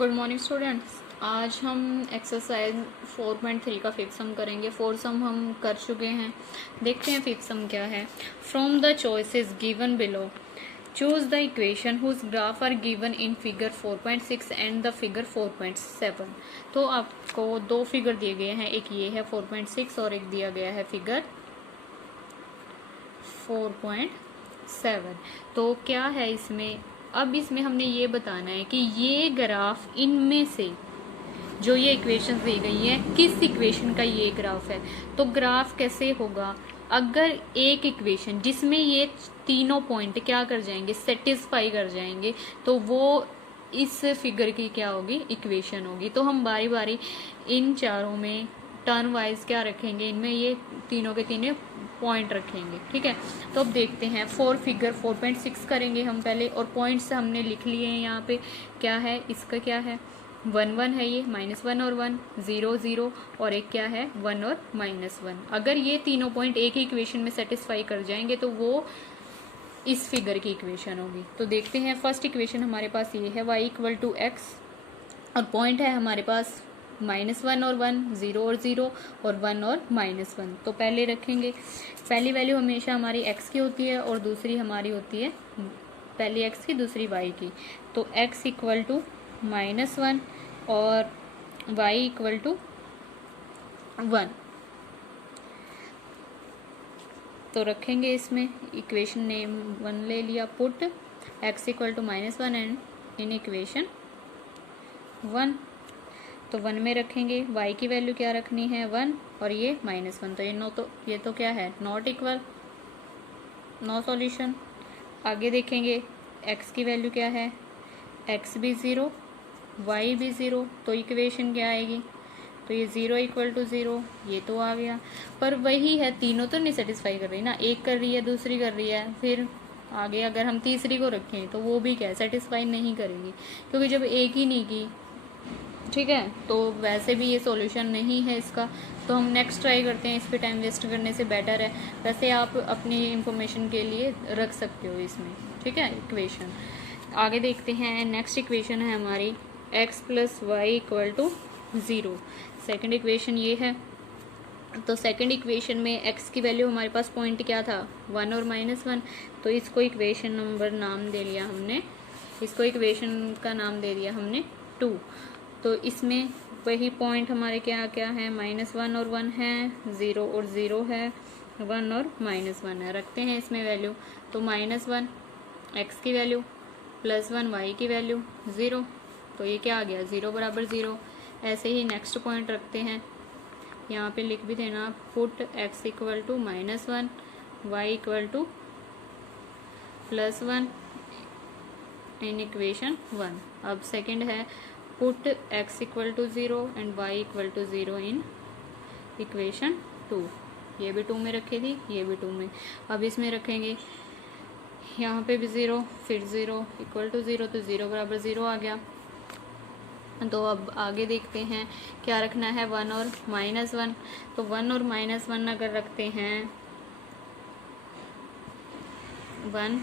Good morning students. आज हम exercise 4.3 का फिफ्थ सम करेंगे। फोर सम हम कर चुके हैं। देखते हैं फिफ्थ सम क्या है। From the choices given below choose the equation whose graph are given in figure 4.6 and the figure 4.7। तो आपको दो फिगर दिए गए हैं, एक ये है 4.6 और एक दिया गया है फिगर 4.7। तो क्या है इसमें, अब इसमें हमने ये बताना है कि ये ग्राफ इनमें से जो ये इक्वेशन दी गई है किस इक्वेशन का ये ग्राफ है। तो ग्राफ कैसे होगा, अगर एक इक्वेशन जिसमें ये तीनों पॉइंट क्या कर जाएंगे, सेटिस्फाई कर जाएंगे, तो वो इस फिगर की क्या होगी, इक्वेशन होगी। तो हम बारी बारी इन चारों में टर्न वाइज क्या रखेंगे, इनमें ये तीनों के तीनों पॉइंट रखेंगे। ठीक है, तो अब देखते हैं। फिगर 4.6 करेंगे हम पहले, और पॉइंट्स हमने लिख लिए हैं यहाँ पे। क्या है इसका, क्या है 1 1 है, ये -1 और 1, 0 0, और एक क्या है 1 और -1। अगर ये तीनों पॉइंट एक ही इक्वेशन में सेटिस्फाई कर जाएंगे तो वो इस फिगर की इक्वेशन होगी। तो देखते हैं। फर्स्ट इक्वेशन हमारे पास ये है y = x, और पॉइंट है हमारे पास -1 और 1, 0 और 0, और 1 और -1। तो पहले रखेंगे, पहली वैल्यू हमेशा हमारी x की होती है और दूसरी हमारी होती है, पहली x की दूसरी y की। तो x = -1 और y = 1। तो रखेंगे इसमें, इक्वेशन नेम 1 ले लिया, put x = -1 and in equation 1। तो 1 में रखेंगे, y की वैल्यू क्या रखनी है 1, और ये -1। तो ये तो क्या है, नॉट इक्वल, नो सॉल्यूशन। आगे देखेंगे, x की वैल्यू क्या है, x भी 0, y भी 0, तो इक्वेशन क्या आएगी, तो ये 0 = 0, ये तो आ गया। पर वही है, तीनों तो नहीं सेटिस्फाई कर रही ना, एक कर रही है दूसरी कर रही है, फिर आगे अगर हम तीसरी को रखें तो वो भी क्या सेटिस्फाई नहीं करेगी, क्योंकि जब एक ही नहीं की, ठीक है, तो वैसे भी ये सॉल्यूशन नहीं है इसका। तो हम नेक्स्ट ट्राई करते हैं, इस पे टाइम वेस्ट करने से बेटर है। वैसे आप अपनी इंफॉर्मेशन के लिए रख सकते हो इसमें, ठीक है, इक्वेशन। आगे देखते हैं। नेक्स्ट इक्वेशन है हमारी x + y = 0। सेकेंड इक्वेशन ये है। तो सेकंड इक्वेशन में x की वैल्यू हमारे पास पॉइंट क्या था 1 और -1, तो इसको इक्वेशन नंबर नाम दे लिया हमने, इसको इक्वेशन का नाम दे दिया हमने 2। तो इसमें वही पॉइंट हमारे क्या क्या है, -1 और 1 है, 0 और 0 है, 1 और -1 है। रखते हैं इसमें वैल्यू, तो -1 x की वैल्यू +1 y की वैल्यू 0, तो ये क्या आ गया 0 = 0। ऐसे ही नेक्स्ट पॉइंट रखते हैं, यहाँ पे लिख भी देना, put x = -1 y = +1 in equation 1। अब सेकंड है, put x = 0 and y = 0 in equation 2। ये भी 2 में रखी थी, ये भी 2 में। अब इसमें रखेंगे, यहाँ पे भी 0, फिर 0 = 0, तो 0 = 0 आ गया। तो अब आगे देखते हैं क्या रखना है, 1 और -1। तो 1 और -1 अगर रखते हैं 1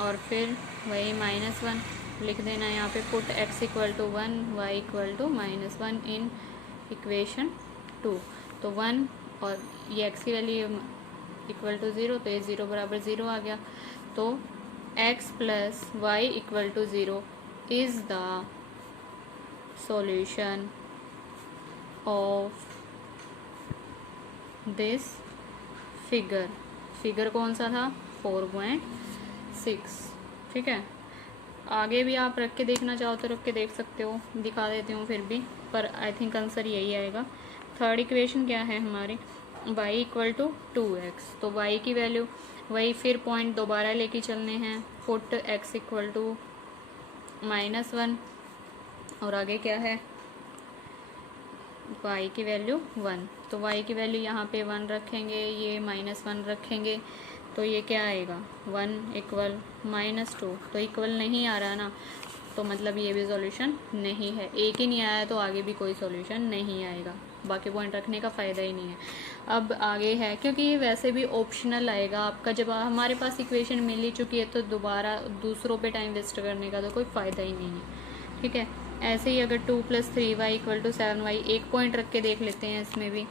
और फिर वही -1 लिख देना यहाँ पे, put x = 1 y = -1 in equation 2। तो 1 और ये x की वैल्यू = 0, तो ये 0 = 0 आ गया। तो x + y = 0 is the solution of this figure। Figure कौन सा था 4.6। ठीक है, आगे भी आप रख के देखना चाहो तो रख के देख सकते हो, दिखा देती हूँ फिर भी, पर आई थिंक आंसर यही आएगा। थर्ड इक्वेशन क्या है हमारी, y = 2x। तो y की वैल्यू वही, फिर पॉइंट दोबारा लेके चलने हैं, पुट x = -1 और आगे क्या है y की वैल्यू 1। तो y की वैल्यू यहाँ पे 1 रखेंगे, ये -1 रखेंगे, तो ये क्या आएगा 1 = -2। तो इक्वल नहीं आ रहा ना, तो मतलब ये भी सॉल्यूशन नहीं है। एक ही नहीं आया तो आगे भी कोई सॉल्यूशन नहीं आएगा, बाकी पॉइंट रखने का फ़ायदा ही नहीं है। अब आगे है, क्योंकि ये वैसे भी ऑप्शनल आएगा आपका, जब हमारे पास इक्वेशन मिल ही चुकी है तो दोबारा दूसरों पे टाइम वेस्ट करने का तो कोई फ़ायदा ही नहीं है। ठीक है, ऐसे ही अगर 2 + 3y = 7y, एक पॉइंट रख के देख लेते हैं इसमें भी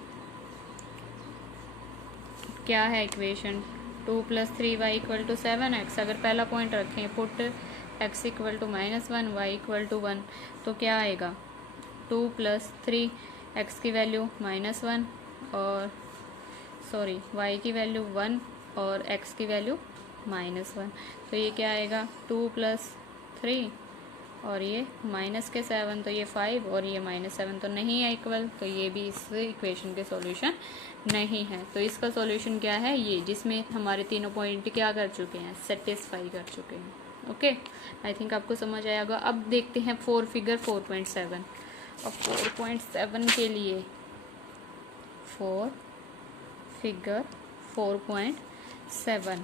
क्या है इक्वेशन। 2 + 3y = 7x, अगर पहला पॉइंट रखें पुट x = -1 y = 1, तो क्या आएगा 2 + 3, x की वैल्यू -1 और y की वैल्यू 1 और x की वैल्यू -1, तो ये क्या आएगा 2 + 3 और ये -7, तो ये 5 और ये -7 तो नहीं है इक्वल, तो ये भी इस इक्वेशन के सॉल्यूशन नहीं है। तो इसका सॉल्यूशन क्या है, ये जिसमें हमारे तीनों पॉइंट क्या कर चुके हैं, सेटिस्फाई कर चुके हैं। ओके, आई थिंक आपको समझ आया होगा। अब देखते हैं फिगर 4.7। और 4.7 के लिए फिगर 4.7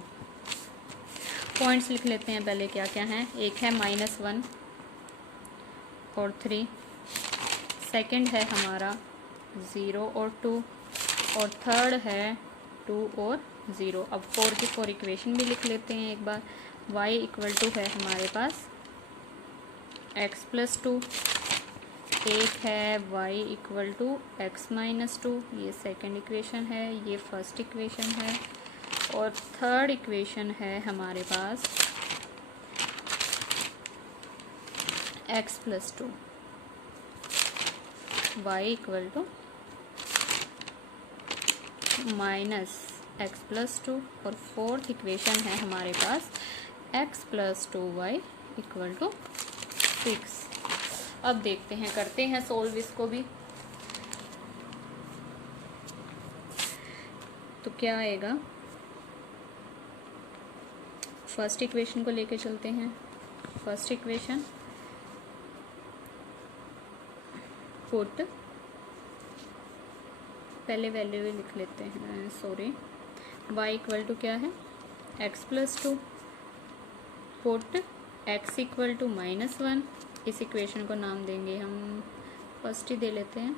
पॉइंट्स लिख लेते हैं पहले क्या क्या हैं। एक है -1 और 3, सेकंड है हमारा 0 और 2, और थर्ड है 2 और 0। अब 4 की 4 इक्वेशन भी लिख लेते हैं एक बार। y = है हमारे पास x + 2, एक है y = x - 2, ये सेकंड इक्वेशन है, ये फर्स्ट इक्वेशन है, और थर्ड इक्वेशन है हमारे पास x + 2, y = -x + 2, और फोर्थ इक्वेशन है हमारे पास x + 2y = 6। अब देखते हैं, करते हैं सोल्व इसको भी। तो क्या आएगा, फर्स्ट इक्वेशन को लेके चलते हैं। फर्स्ट इक्वेशन पुट, पहले वैल्यू लिख लेते हैं, y = क्या है x + 2, पुट x = -1, इस इक्वेशन को नाम देंगे हम, फर्स्ट ही दे लेते हैं,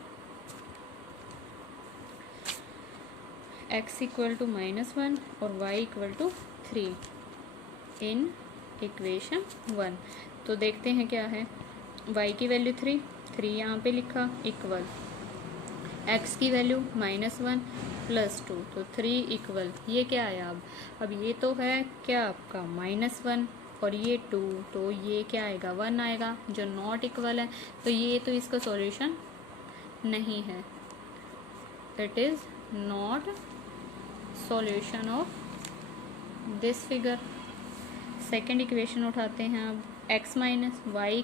x = -1 और y = 3 इन इक्वेशन 1। तो देखते हैं क्या है, y की वैल्यू 3 यहाँ पे लिखा, इक्वल x की वैल्यू -1 + 2, तो 3 इक्वल, ये क्या आया अब ये तो है क्या आपका -1 और ये 2, तो ये क्या आएगा 1 आएगा, जो नॉट इक्वल है, तो ये तो इसका सॉल्यूशन नहीं है, it is not solution of this figure. Second equation उठाते हैं अब, x - y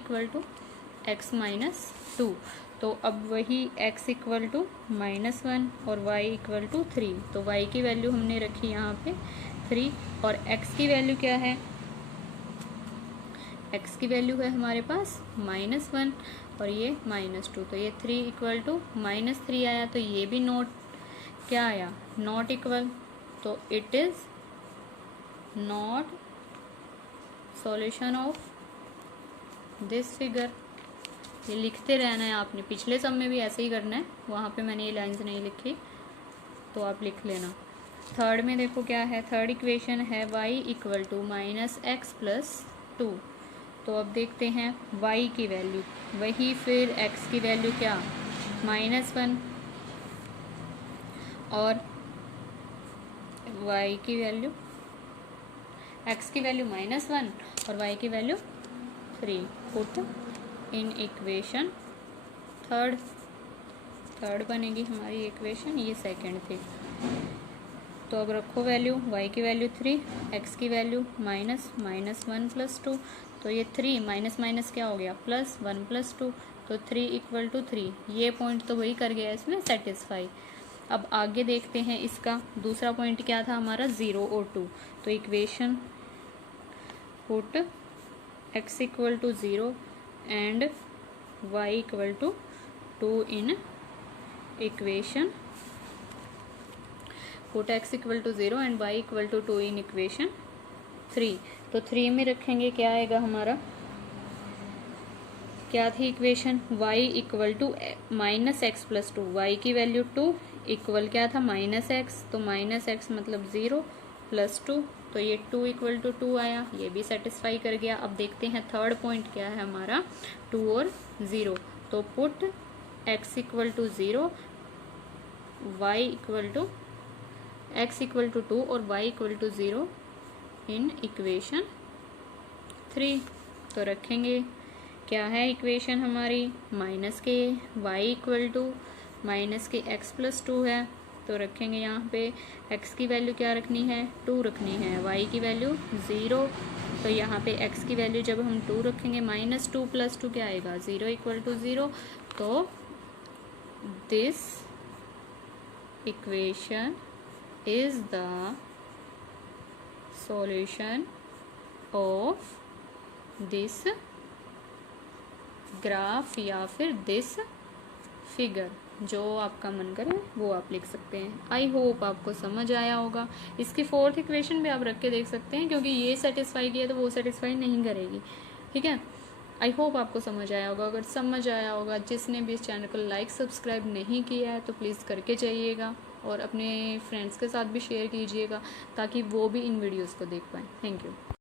= x - 2, तो अब वही x = -1 और y = 3, तो y की वैल्यू हमने रखी यहाँ पे 3, और x की वैल्यू क्या है, x की वैल्यू है हमारे पास -1 और ये -2, तो ये 3 = -3 आया, तो ये भी नॉट क्या आया, नॉट इक्वल, तो it is not solution of this figure. ये लिखते रहना है आपने, पिछले सम में भी ऐसे ही करना है, वहाँ पे मैंने ये लाइंस नहीं लिखी, तो आप लिख लेना। थर्ड में देखो क्या है, थर्ड इक्वेशन है y = -x + 2, तो अब देखते हैं y की वैल्यू, वही फिर x की वैल्यू क्या -1 और y की वैल्यू, x की वैल्यू -1 और y की value 3, put in equation third बनेगी हमारी इक्वेशन, ये सेकंड थी। तो अब रखो वैल्यू, y की वैल्यू 3, x की वैल्यू -1 + 2, तो ये 3 माइनस क्या हो गया, +1 + 2, तो 3 = 3, ये पॉइंट तो वही कर गया इसमें सेटिस्फाई। अब आगे देखते हैं, इसका दूसरा पॉइंट क्या था हमारा 0 और 2, तो equation put x = 0 and y = 2 in equation, put x = 0 and y = 2 in equation 3, तो 3 में रखेंगे क्या आएगा हमारा, क्या थी इक्वेशन, y = -x + 2, y की वैल्यू 2 इक्वल क्या था -x, तो -x मतलब 0 + 2, तो ये 2 इक्वल टू 2 आया, ये भी सेटिस्फाई कर गया। अब देखते हैं थर्ड पॉइंट क्या है हमारा, 2 और 0। तो put x equal to 0, y equal to x equal to 2 और y equal to 0 in equation 3। तो रखेंगे क्या है इक्वेशन हमारी, माइनस के y इक्वल टू माइनस के x प्लस 2 है। तो रखेंगे यहाँ पे x की वैल्यू क्या रखनी है, 2 रखनी है, y की वैल्यू 0। तो यहाँ पे x की वैल्यू जब हम 2 रखेंगे, माइनस 2 प्लस 2 क्या आएगा, 0 इक्वल टू 0। तो this equation is the solution of this graph या फिर दिस फिगर, जो आपका मन करे वो आप लिख सकते हैं। आई होप आपको समझ आया होगा। इसकी फोर्थ इक्वेशन भी आप रख के देख सकते हैं, क्योंकि ये सेटिस्फाई किया तो वो सेटिस्फाई नहीं करेगी। ठीक है, आई होप आपको समझ आया होगा। अगर समझ आया होगा, जिसने भी इस चैनल को लाइक सब्सक्राइब नहीं किया है तो प्लीज़ करके जाइएगा और अपने फ्रेंड्स के साथ भी शेयर कीजिएगा, ताकि वो भी इन वीडियोज़ को देख पाएँ। Thank you.